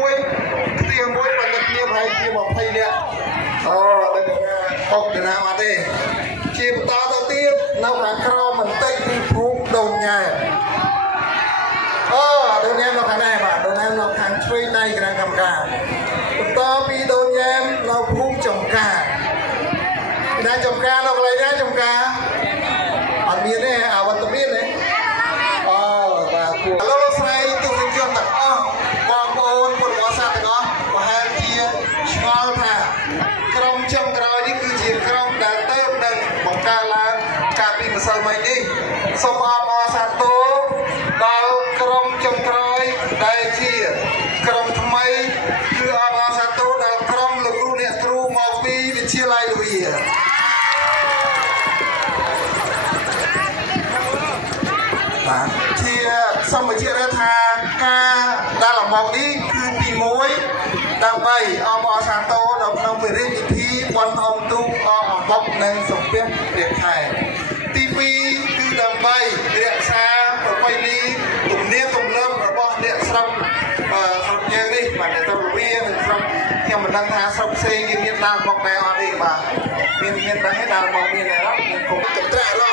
មួយបើទឹកគ្នាប្រហែលជា20នាក់អូដល់60ដណាមកទេជាបន្តទៅទៀតនៅខាងក្រោមបន្តិចគឺភូមិដូនញ៉ែអូដូនញ៉ែនៅខាងនេះបាទដូនញ៉ែនៅខាងឆ្វេងដៃគណៈកម្មការបន្តពីដូនញ៉ែនៅភូមិចំការគណៈចំការនៅកន្លែងណាចំការអត់មានទេអវត្តមានទេអូបាទពួកលោកស្រីទូវិជនទាំងអស់បងប្អូនពុទ្ធបរិស័ទទាំងអស់ប្រហែលជាឆ្ងល់ថាក្រុមចុងក្រោយនេះគឺជាក្រុមដែលទៅនឹងបង្កើតឡើងកាលពីម្សិលមិញនេះសូមអបអរសាទរដល់ក្រុមចុងក្រោយដែលជាក្រុមថ្មីគឺអបអរសាទរដល់ក្រុមលោកគ្រូអ្នកគ្រូមកពីវិទ្យាល័យលវីបាទជាសម្បជាថាការដែលអំមកនេះគឺទី1ដើម្បីអបអរសាទរដល់ក្នុងពិធីបន់អមទូកអំបុកនិងសំពះព្រះខែទី2គឺដើម្បីរក្សាប្រពៃណីទំនៀមទម្លាប់របស់អ្នកស្រុកស្រុកយើងនេះបាទអ្នកទៅវានិងស្រុកខ្ញុំមិនដឹងថាស្រុកផ្សេងគេមានដើមមកដែរអត់ទេបាទមានដឹងទេដើមមកមានដែរអត់មានគុំកន្ត្រាក់